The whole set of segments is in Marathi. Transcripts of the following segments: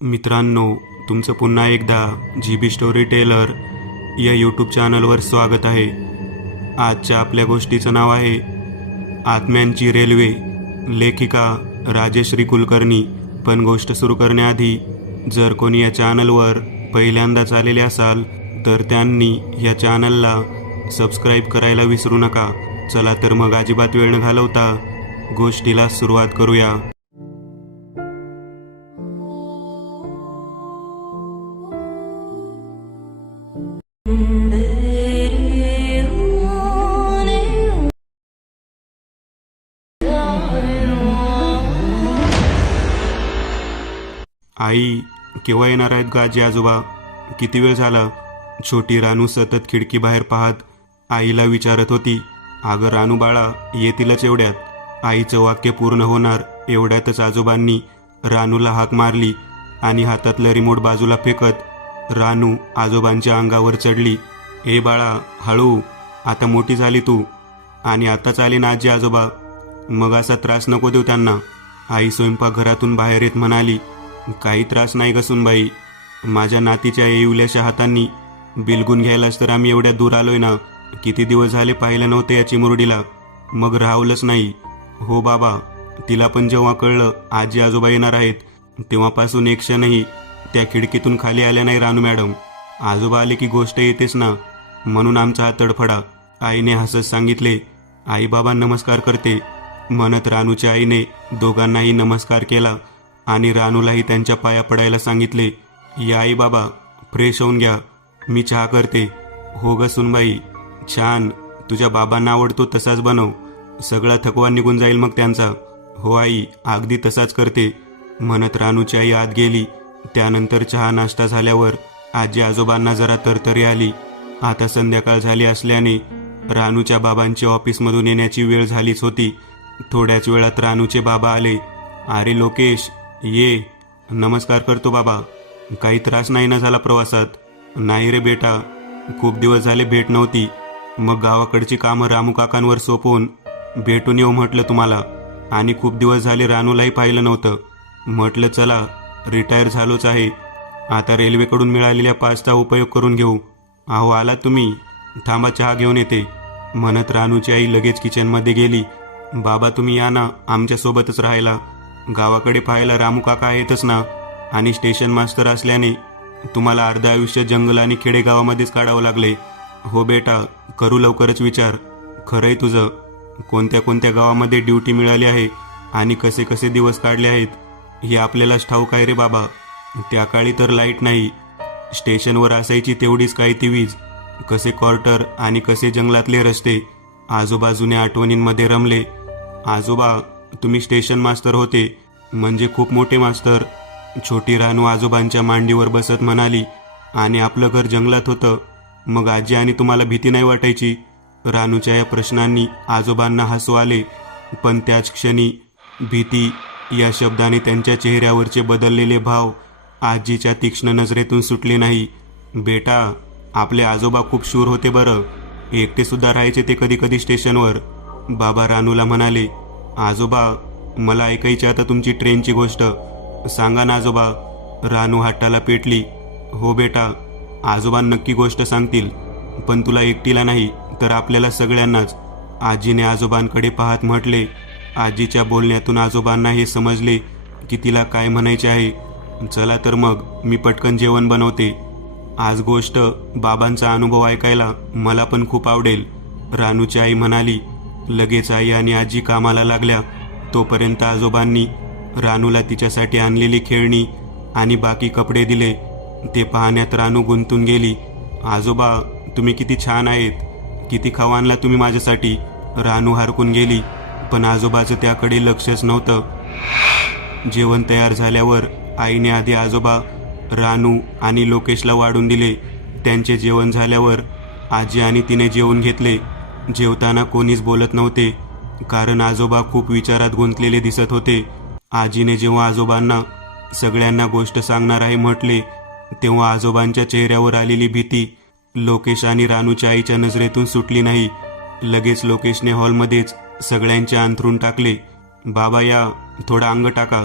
मित्रांनो, तुमचं पुन्हा एकदा GB स्टोरी टेलर या यूट्यूब चॅनलवर स्वागत आहे. आजच्या आपल्या गोष्टीचं नाव आहे आत्म्यांची रेल्वे. लेखिका राजेश्री कुलकर्णी. पण गोष्ट सुरू करण्याआधी जर कोणी या चॅनलवर पहिल्यांदाच आलेले असाल तर त्यांनी या चॅनलला सबस्क्राईब करायला विसरू नका. चला तर मग अजिबात वेळ न घालवता गोष्टीला सुरुवात करूया. आई, केव्हा येणार आहेत गा आजी आजोबा? किती वेळ झाला? छोटी रानू सतत खिडकी बाहेर पाहत आईला विचारत होती. अगं रानू बाळा, येतीलच एवढ्यात. आईचं वाक्य पूर्ण होणार एवढ्यातच आजोबांनी रानूला हाक मारली आणि हातातलं रिमोट बाजूला फेकत रानू आजोबांच्या अंगावर चढली. ए बाळा, हळू, आता मोठी झाली तू आणि आताच आली ना आजी आजोबा. मग असा त्रास नको देऊ त्यांना. आई स्वयंपाकघरातून बाहेर येत म्हणाली. काही त्रास नाही ग सुनबाई. माझ्या नातीच्या येवल्याच्या हातांनी बिलगून घ्यायलाच तर आम्ही एवढ्या दूर आलोय ना. किती दिवस झाले पाहिलं नव्हतं याची मुरडीला, मग राहवलंच नाही. हो बाबा, तिला पण जेव्हा कळलं आजी आजोबा येणार आहेत तेव्हापासून एक क्षणही त्या खिडकीतून खाली आल्या नाही रानू मॅडम. आजोबा आले की गोष्ट येतेच ना, म्हणून आमचा हा तडफडा, आईने हसत सांगितले. आई बाबा नमस्कार करते म्हणत रानूच्या आईने दोघांनाही नमस्कार केला आणि रानूलाही त्यांच्या पाया पडायला सांगितले. या आई बाबा, फ्रेश होऊन घ्या, मी चहा करते. हो ग सुनबाई, छान, तुझ्या बाबांना आवडतो तसाच बनव, सगळा थकवा निघून जाईल मग त्यांचा. हो आई, अगदी तसाच करते म्हणत रानूची आई आत गेली. त्यानंतर चहा नाश्ता झाल्यावर आजी आजोबांना जरा तरतरी आली. आता संध्याकाळ झाली असल्याने रानूच्या बाबांची ऑफिसमधून येण्याची वेळ झालीच होती. थोड्याच वेळात रानूचे बाबा आले. अरे लोकेश, ये. नमस्कार करतो बाबा. काही त्रास नाही ना झाला प्रवासात? नाही रे बेटा, खूप दिवस झाले भेट नव्हती, मग गावाकडची कामं रामू काकांवर सोपवून भेटून येऊ म्हटलं तुम्हाला. आणि खूप दिवस झाले रानूलाही पाहिलं नव्हतं. म्हटलं चला, रिटायर झालोच आहे, आता रेल्वेकडून मिळालेल्या पासचा उपयोग करून घेऊ. अहो आला तुम्ही, थांबा चहा घेऊन येते म्हणत रानूची आई लगेच किचनमध्ये गेली. बाबा तुम्ही या ना आमच्यासोबतच राहायला. गावाकडे पाहायला रामू काका आहेतच ना, आणि स्टेशन मास्टर असल्याने तुम्हाला अर्ध आयुष्य जंगल आणि खेडेगावामध्येच काढावं लागले. हो बेटा, करू लवकरच विचार. खरंय तुझं, कोणत्या कोणत्या गावामध्ये ड्युटी मिळाली आहे आणि कसे कसे दिवस काढले आहेत हे आपल्यालाच ठाऊक आहे रे बाबा. त्या काळी तर लाईट नाही, स्टेशनवर असायची तेवढीच काही ती वीज. कसे क्वार्टर आणि कसे जंगलातले रस्ते. आजोबा जुन्या आठवणींमध्ये रमले. आजोबा, तुम्ही स्टेशन मास्तर होते म्हणजे खूप मोठे मास्तर. छोटी रानू आजोबांच्या मांडीवर बसत म्हणाली. आणि आपलं घर जंगलात होतं, मग आजी आणि तुम्हाला भीती नाही वाटायची? रानूच्या या प्रश्नांनी आजोबांना हसू आले, पण त्याच क्षणी भीती या शब्दाने त्यांच्या चेहऱ्यावरचे बदललेले भाव आजीच्या तीक्ष्ण नजरेतून सुटले नाही. बेटा, आपले आजोबा खूप शूर होते बरं, एकटे सुद्धा राहायचे ते कधी कधी स्टेशनवर. बाबा रानूला म्हणाले. आजोबा, मला ऐकायची आता तुमची ट्रेनची गोष्ट, सांगा ना आजोबा. रानू हाताला पेटली. हो बेटा, आजोबा नक्की गोष्ट सांगतील, पण तुला एकटीला नाही तर आपल्याला सगळ्यांनाच, आजीने आजोबांकडे पाहत म्हटले. आजीच्या बोलण्यातून आजोबांना हे समजले की तिला काय म्हणायचे आहे. चला तर मग मी पटकन जेवण बनवते. आज गोष्ट बाबांचा अनुभव ऐकायला मला पण खूप आवडेल, रानूची आई म्हणाली. लगेच आई आणि आजी कामाला लागल्या. तोपर्यंत आजोबांनी रानूला तिच्यासाठी आणलेली खेळणी आणि बाकी कपडे दिले. ते पाहण्यात रानू गुंतून गेली. आजोबा, तुम्ही किती छान आहेत, किती खाऊ आणला तुम्ही माझ्यासाठी. रानू हरकून गेली, पण आजोबाचं त्याकडे लक्षच नव्हतं. जेवण तयार झाल्यावर आईने आधी आजोबा, रानू आणि लोकेशला वाढून दिले. त्यांचे जेवण झाल्यावर आजी आणि तिने जेवून घेतले. जेवताना कोणीच बोलत नव्हते, कारण आजोबा खूप विचारात गुंतलेले दिसत होते. आजीने जेव्हा आजोबांना सगळ्यांना गोष्ट सांगणार आहे म्हटले, तेव्हा आजोबांच्या चेहऱ्यावर आलेली भीती लोकेश आणि रानूच्या आईच्या नजरेतून सुटली नाही. लगेच लोकेशने हॉलमध्येच सगळ्यांचे अंथरूण टाकले. बाबा या, थोडा अंग टाका,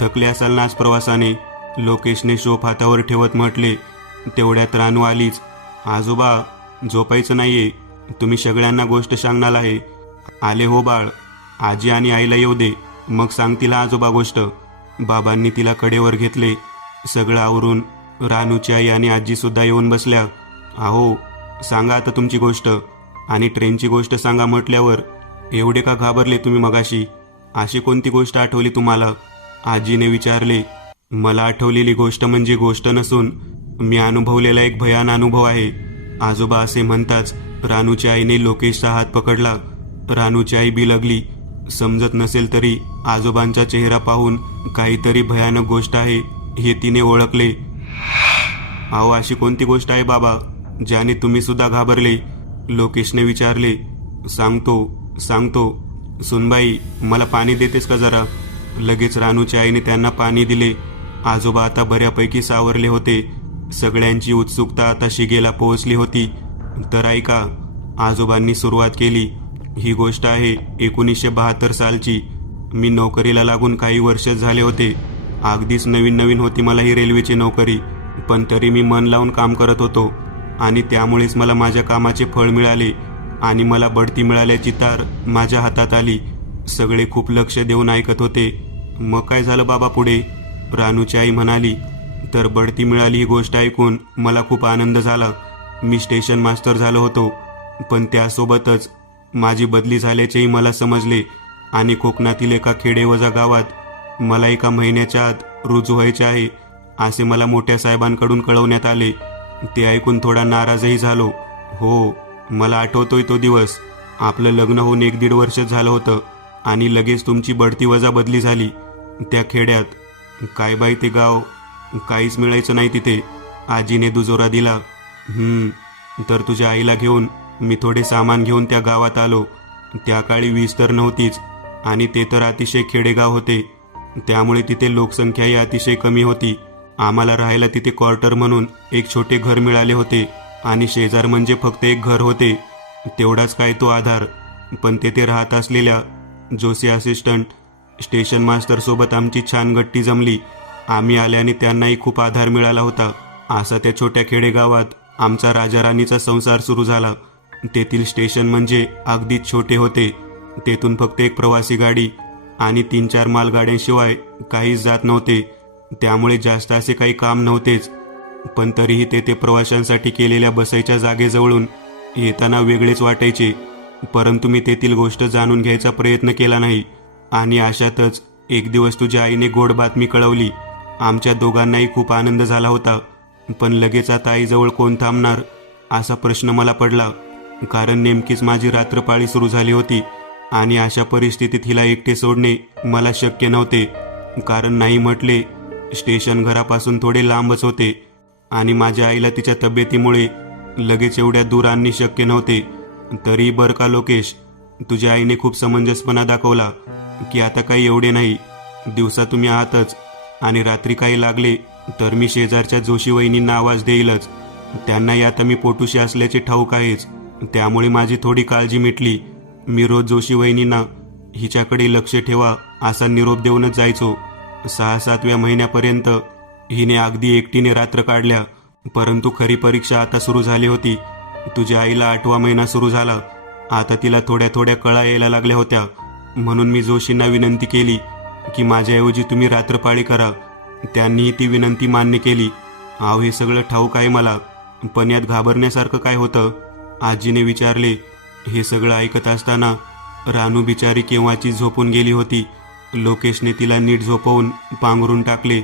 थकले असाल ना आज प्रवासाने. लोकेशने शोप हातावर ठेवत म्हटले. तेवढ्यात रानू आलीच. आजोबा, झोपायचं नाहीये, तुम्ही सगळ्यांना गोष्ट सांगणार आहे. आले हो बाळ, आजी आणि आईला येऊ दे, मग सांगतील आजोबा गोष्ट. बाबांनी तिला कडेवर घेतले. सगळं आवरून रानूची आई आणि आजी सुद्धा येऊन बसल्या. अहो, सांगा आता तुमची गोष्ट. आणि ट्रेनची गोष्ट सांगा म्हटल्यावर एवढे का घाबरले तुम्ही मगाशी? अशी कोणती गोष्ट आठवली तुम्हाला? आजीने विचारले. मला आठवलेली गोष्ट म्हणजे गोष्ट नसून मी अनुभवलेला एक भयान अनुभव आहे. आजोबा असे म्हणताच रानूच्या आईने लोकेशचा हात पकडला. रानूची आई बिलगली. समजत नसेल तरी आजोबांचा चेहरा पाहून काहीतरी भयानक गोष्ट आहे हे तिने ओळखले. अहो, अशी कोणती गोष्ट आहे बाबा ज्याने तुम्ही सुद्धा घाबरले? लोकेशने विचारले. सांगतो. सुनबाई, मला पाणी देतेस का जरा? लगेच रानूच्या आईने त्यांना पाणी दिले. आजोबा आता बऱ्यापैकी सावरले होते. सगळ्यांची उत्सुकता आता शिगेला पोहोचली होती. तर ऐका, आजोबांनी सुरुवात केली. ही गोष्ट आहे 1972 सालची. मी नोकरीला लागून काही वर्ष झाले होते. अगदीच नवीन होती मला ही रेल्वेची नोकरी, पण तरी मी मन लावून काम करत होतो आणि त्यामुळेच मला माझ्या कामाचे फळ मिळाले आणि मला बढती मिळाल्याची तार माझ्या हातात आली. सगळे खूप लक्ष देऊन ऐकत होते. मग काय झालं बाबा पुढे? रानूची आई म्हणाली. तर बढती मिळाली ही गोष्ट ऐकून मला खूप आनंद झाला. मी स्टेशन मास्टर झालो होतो, पण त्यासोबतच माझी बदली झाल्याचेही मला समजले आणि कोकणातील एका खेडेवजा गावात मला एका महिन्याच्या आत रुजू व्हायचे आहे असे मला मोठ्या साहेबांकडून कळवण्यात आले. ते ऐकून थोडा नाराजही झालो. हो, मला आठवतोय तो दिवस. आपलं लग्न होऊन 1-1.5 वर्ष झालं होतं आणि लगेच तुमची बढती वजा बदली झाली त्या खेड्यात. काय बाई ते गाव, काहीच मिळायचं नाही तिथे. आजीने दुजोरा दिला. तर तुझ्या आईला घेऊन मी थोडे सामान घेऊन त्या गावात आलो. त्या काळी वीज तर नव्हतीच आणि ते तर अतिशय खेडेगाव होते, त्यामुळे तिथे लोकसंख्याही अतिशय कमी होती. आम्हाला राहायला तिथे क्वार्टर म्हणून एक छोटे घर मिळाले होते आणि शेजार म्हणजे फक्त एक घर होते. तेवढाच काय तो आधार. पण तेथे राहत असलेल्या जोशी असिस्टंट स्टेशन मास्टर सोबत आमची छान गट्टी जमली. आम्ही आल्याने त्यांनाही खूप आधार मिळाला होता. असा त्या छोट्या खेडेगावात आमचा राजाराणीचा संसार सुरू झाला. तेथील स्टेशन म्हणजे अगदीच छोटे होते. तेथून फक्त एक प्रवासी गाडी आणि 3-4 मालगाड्यांशिवाय काहीच जात नव्हते, त्यामुळे जास्त असे काही काम नव्हतेच. पण तरीही तेथे प्रवाशांसाठी केलेल्या बसायच्या जागेजवळून येताना वेगळेच वाटायचे. परंतु मी तेथील गोष्ट जाणून घ्यायचा प्रयत्न केला नाही आणि अशातच एक दिवस तुझ्या आईने गोड बातमी कळवली. आमच्या दोघांनाही खूप आनंद झाला होता. पण लगेच आता आईजवळ कोण थांबणार असा प्रश्न मला पडला, कारण नेमकीच माझी रात्रपाळी सुरू झाली होती आणि अशा परिस्थितीत हिला एकटे सोडणे मला शक्य नव्हते. कारण नाही म्हटले स्टेशन घरापासून थोडे लांबच होते आणि माझ्या आईला तिच्या तब्येतीमुळे लगेच एवढ्या दूर आणणे शक्य नव्हते. तरी बरं का लोकेश, तुझ्या आईने खूप समंजसपणा दाखवला की आता काही एवढे नाही, दिवसा तुम्ही आहातच आणि रात्री काही लागले तर मी शेजारच्या जोशी वहिनींना आवाज देईलच. त्यांनाही आता मी पोटुशी असल्याचे ठाऊक आहेच, त्यामुळे माझी थोडी काळजी मिटली. मी रोज जोशी वहिनींना हिच्याकडे लक्ष ठेवा असा निरोप देऊनच जायचो. 6-7व्या महिन्यापर्यंत हिने अगदी एकटीने रात्र काढल्या. परंतु खरी परीक्षा आता सुरू झाली होती. तुझ्या आईला 8वा महिना सुरू झाला. आता तिला थोड्या थोड्या कळा यायला लागल्या होत्या. म्हणून मी जोशींना विनंती केली की माझ्याऐवजी तुम्ही रात्रपाळी करा. त्यांनीही ती विनंती मान्य केली. अहो, हे सगळं ठाऊक आहे मला, पण यात घाबरण्यासारखं काय होतं? आजीने विचारले. हे सगळं ऐकत असताना रानू बिचारी केव्हाची झोपून गेली होती. लोकेशने तिला नीट झोपवून पांघरून टाकले,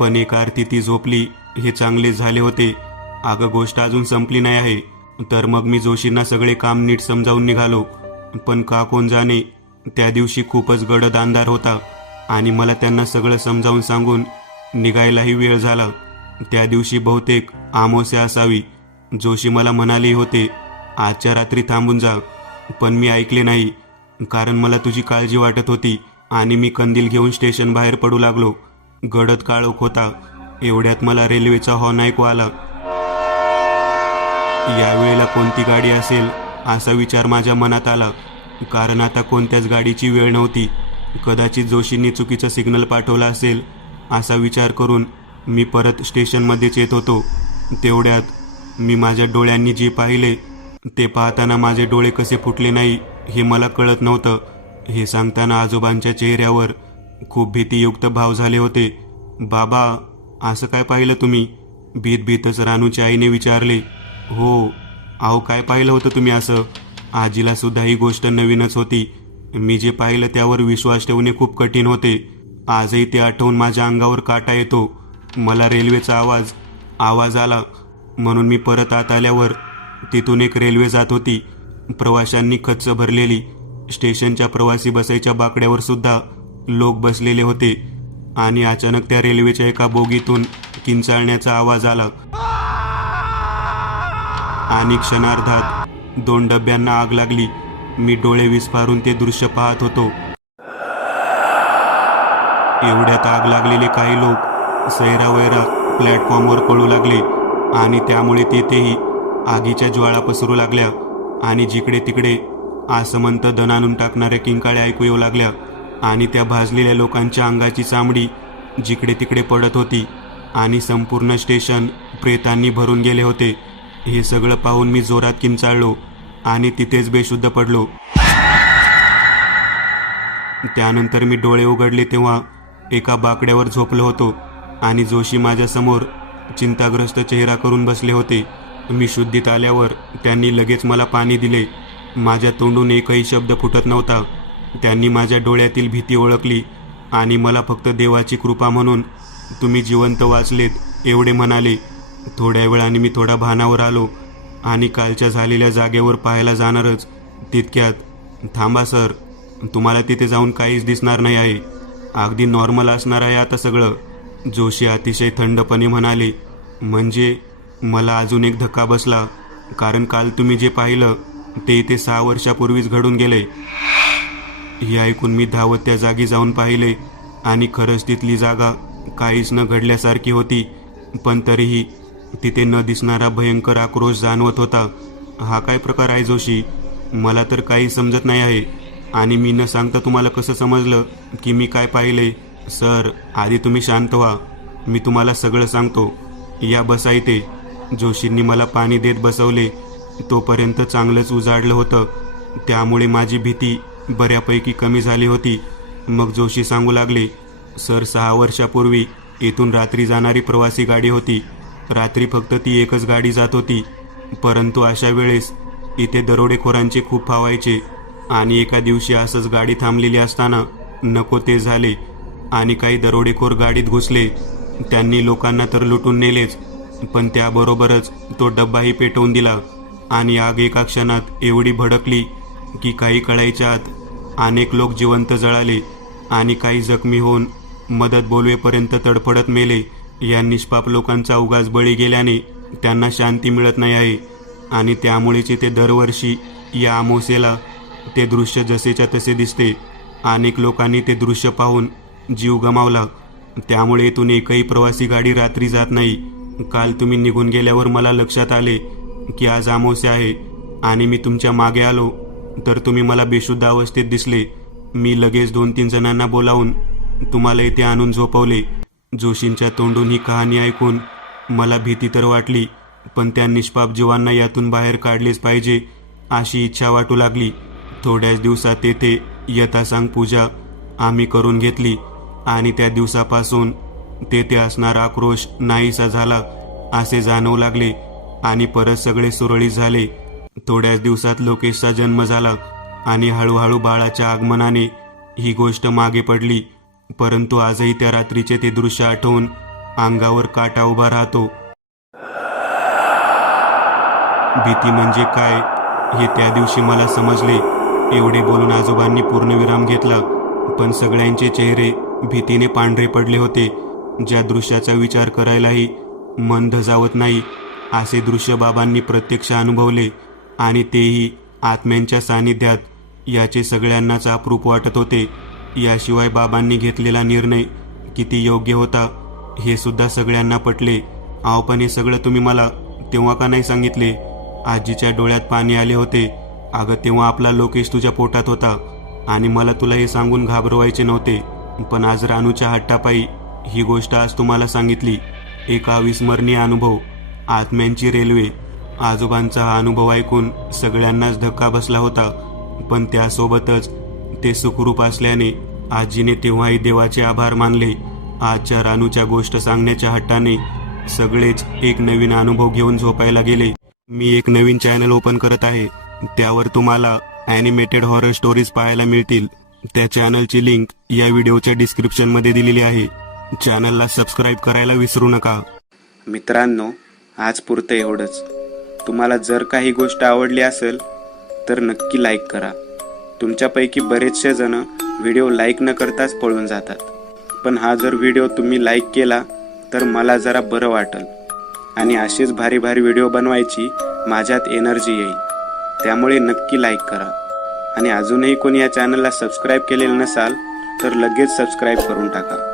पण एका अर्थी ती झोपली हे चांगले झाले होते. अगं, गोष्ट अजून संपली नाही आहे. तर मग मी जोशींना सगळे काम नीट समजावून निघालो. पण का कोण जाणे, त्या दिवशी खूपच गडद अंधार होता आणि मला त्यांना सगळं समजावून सांगून निघायलाही वेळ झाला. त्या दिवशी बहुतेक अमावस्या असावी. जोशी मला म्हणाले होते आजच्या रात्री थांबून जा, पण मी ऐकले नाही, कारण मला तुझी काळजी वाटत होती आणि मी कंदील घेऊन स्टेशन बाहेर पडू लागलो. गडद काळोख होता. एवढ्यात मला रेल्वेचा हॉर्न ऐकू आला. यावेळेला कोणती गाडी असेल असा विचार माझ्या मनात आला, कारण आता कोणत्याच गाडीची वेळ नव्हती. कदाचित जोशींनी चुकीचं सिग्नल पाठवला असेल असा विचार करून मी परत स्टेशनमध्येच येत होतो. तेवढ्यात मी माझ्या डोळ्यांनी जे पाहिले ते पाहताना माझे डोळे कसे फुटले नाही हे मला कळत नव्हतं. हे सांगताना आजोबांच्या चेहऱ्यावर खूप भीतीयुक्त भाव झाले होते. बाबा, असं काय पाहिलं तुम्ही? भीत भीतच रानूच्या आईने विचारले. हो, अहो काय पाहिलं होतं तुम्ही असं? आजीला सुद्धा ही गोष्ट नवीनच होती. मी जे पाहिलं त्यावर विश्वास ठेवणे खूप कठीण होते. आजही ते आठवून माझ्या अंगावर काटा येतो. मला रेल्वेचा आवाज आला म्हणून मी परत आत आल्यावर तिथून एक रेल्वे जात होती. प्रवाशांनी खच्च भरलेली. स्टेशनच्या प्रवासी बसायच्या बाकड्यावर सुद्धा लोक बसलेले होते. आणि अचानक त्या रेल्वेच्या एका बोगीतून किंचाळण्याचा आवाज आला आणि क्षणार्धात 2 डब्यांना आग लागली. मी डोळे विस्फारून ते दृश्य पाहत होतो. एवढ्यात आग लागलेले काही लोक सैरावैरा प्लॅटफॉर्मवर पळू लागले आणि त्यामुळे तेथेही आगीच्या ज्वाळा पसरू लागल्या आणि जिकडे तिकडे आसमंत दणाणून टाकणाऱ्या किंकाळ्या ऐकू येऊ लागल्या आणि त्या भाजलेल्या लोकांच्या अंगाची चामडी जिकडे तिकडे पडत होती आणि संपूर्ण स्टेशन प्रेतांनी भरून गेले होते. हे सगळं पाहून मी जोरात किंचाळलो आणि तिथेच बेशुद्ध पडलो. त्यानंतर मी डोळे उघडले तेव्हा एका बाकड्यावर झोपलो होतो आणि जोशी माझ्यासमोर चिंताग्रस्त चेहरा करून बसले होते. मी शुद्धीत आल्यावर त्यांनी लगेच मला पाणी दिले. माझ्या तोंडून एकही शब्द फुटत नव्हता. त्यांनी माझ्या डोळ्यातील भीती ओळखली आणि मला फक्त देवाची कृपा म्हणून तुम्ही जिवंत वाचलेत एवढे म्हणाले. थोड्या वेळाने मी थोडा भानावर आलो आणि कालच्या झालेल्या जागेवर पाहायला जाणारच तितक्यात, थांबा सर, तुम्हाला तिथे जाऊन काहीच दिसणार नाही आहे. अगदी नॉर्मल असणार आहे आता सगळं, जोशी अतिशय थंडपणे म्हणाले. म्हणजे मला अजून एक धक्का बसला, कारण काल तुम्ही जे पाहिलं ते इथे 6 वर्षापूर्वीच घडून गेले. हे ऐकून मी धावत त्या जागी जाऊन पाहिले आणि खरंच तिथली जागा काहीच न घडल्यासारखी होती. पण तरीही तिथे न दिसणारा भयंकर आक्रोश जाणवत होता. हा काय प्रकार आहे जोशी? मला तर काही समजत नाही आहे. आणि मी न सांगता तुम्हाला कसं समजलं की मी काय पाहिले? सर, आधी तुम्ही शांत व्हा, मी तुम्हाला सगळं सांगतो. या बसा इथे. जोशींनी मला पाणी देत बसवले. तोपर्यंत चांगलंच उजाडलं होतं, त्यामुळे माझी भीती बऱ्यापैकी कमी झाली होती. मग जोशी सांगू लागले. सर, 6 वर्षापूर्वी इथून रात्री जाणारी प्रवासी गाडी होती. रात्री फक्त ती एकच गाडी जात होती. परंतु अशा वेळेस इथे दरोडेखोरांचे खूप फावायचे आणि एका दिवशी असंच गाडी थांबलेली असताना नको ते झाले आणि काही दरोडेखोर गाडीत घुसले. त्यांनी लोकांना तर लुटून नेलेच, पण त्याबरोबरच तो डब्बाही पेटवून दिला आणि आग एका क्षणात एवढी भडकली की काही कळायच्या आत अनेक लोक जिवंत जळाले आणि काही जखमी होऊन मदत बोलवेपर्यंत तडफडत मेले. या निष्पाप लोकांचा उगाच बळी गेल्याने त्यांना शांती मिळत नाही आहे आणि त्यामुळेच ते दरवर्षी या अमावस्येला ते दृश्य जसेच्या तसे दिसते. अनेक लोकांनी ते दृश्य पाहून जीव गमावला. त्यामुळे इथून एकही प्रवासी गाडी रात्री जात नाही. काल तुम्ही निघून गेल्यावर मला लक्षात आले की आज अमावस्या आहे आणि मी तुमच्या मागे आलो तर तुम्ही मला बेशुद्ध अवस्थेत दिसले. मी लगेच 2-3 जणांना बोलावून तुम्हाला इथे आणून झोपवले. जोशींच्या तोंडून ही कहाणी ऐकून मला भीती तर वाटली, पण त्या निष्पाप जीवांना यातून बाहेर काढलेच पाहिजे अशी इच्छा वाटू लागली. थोड्याच दिवसात तेथे यथासांग पूजा आम्ही करून घेतली आणि त्या दिवसापासून तेथे असणारा आक्रोश नाहीसा झाला असे जाणवू लागले आणि परत सगळे सुरळीत झाले. थोड्याच दिवसात लोकेशचा जन्म झाला आणि हळूहळू बाळाच्या आगमनाने ही गोष्ट मागे पडली. परंतु आजही त्या रात्रीचे ते दृश्य आठवून अंगावर काटा उभा राहतो. भीती म्हणजे काय हे त्या दिवशी मला समजले. एवढे बोलून आजोबांनी पूर्णविराम घेतला, पण सगळ्यांचे चेहरे भीतीने पांढरे पडले होते. ज्या दृश्याचा विचार करायलाही मन धजावत नाही असे दृश्य बाबांनी प्रत्यक्ष अनुभवले आणि तेही आत्म्यांच्या सानिध्यात. याचे सगळ्यांनाच अप्रूप वाटत होते. याशिवाय बाबांनी घेतलेला निर्णय किती योग्य होता हे सुद्धा सगळ्यांना पटले. अहो, पण हे सगळं तुम्ही मला तेव्हा का नाही सांगितले? आजीच्या डोळ्यात पाणी आले होते. अगं, तेव्हा आपला लोकेश तुझ्या पोटात होता आणि मला तुला हे सांगून घाबरवायचे नव्हते, पण आज रानूच्या हट्टापायी ही गोष्ट आज तुम्हाला सांगितली. एक अविस्मरणीय अनुभव, आत्म्यांची रेल्वे. आजोबांचा हा अनुभव ऐकून सगळ्यांनाच धक्का बसला होता, पण त्यासोबतच ते सुखरूप असल्याने आजीने तेव्हाही देवाचे आभार मानले. आजच्या रानूच्या गोष्ट सांगण्याच्या हट्टाने सगळेच एक नवीन अनुभव घेऊन झोपायला गेले. मी एक नवीन चॅनल ओपन करत आहे, त्यावर तुम्हाला ॲनिमेटेड हॉरर स्टोरीज पाहायला मिळतील. त्या चॅनलची लिंक या व्हिडिओच्या डिस्क्रिप्शनमध्ये दिलेली आहे. चॅनलला सबस्क्राईब करायला विसरू नका. मित्रांनो, आज पुरतं एवढंच. तुम्हाला जर काही गोष्ट आवडली असेल तर नक्की लाईक करा. तुमच्यापैकी बरेचसे जण व्हिडिओ लाईक न करताच पळून जातात, पण हा जर व्हिडिओ तुम्ही लाईक केला तर मला जरा बरं वाटेल आणि असेच भारी भारी व्हिडिओ बनवायची माझ्यात एनर्जी येईल. त्यामुळे नक्की लाईक करा आणि अजूनही कोणी या चॅनलला सबस्क्राईब केलेलं नसाल तर लगेच सबस्क्राईब करून टाका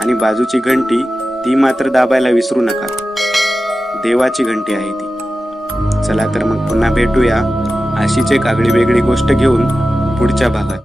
आणि बाजूची घंटी ती मात्र दाबायला विसरू नका. देवाची घंटी आहे ती. चला तर मग पुन्हा भेटूया अशीच एक आगळी वेगळी गोष्ट घेऊन पुढच्या भागात.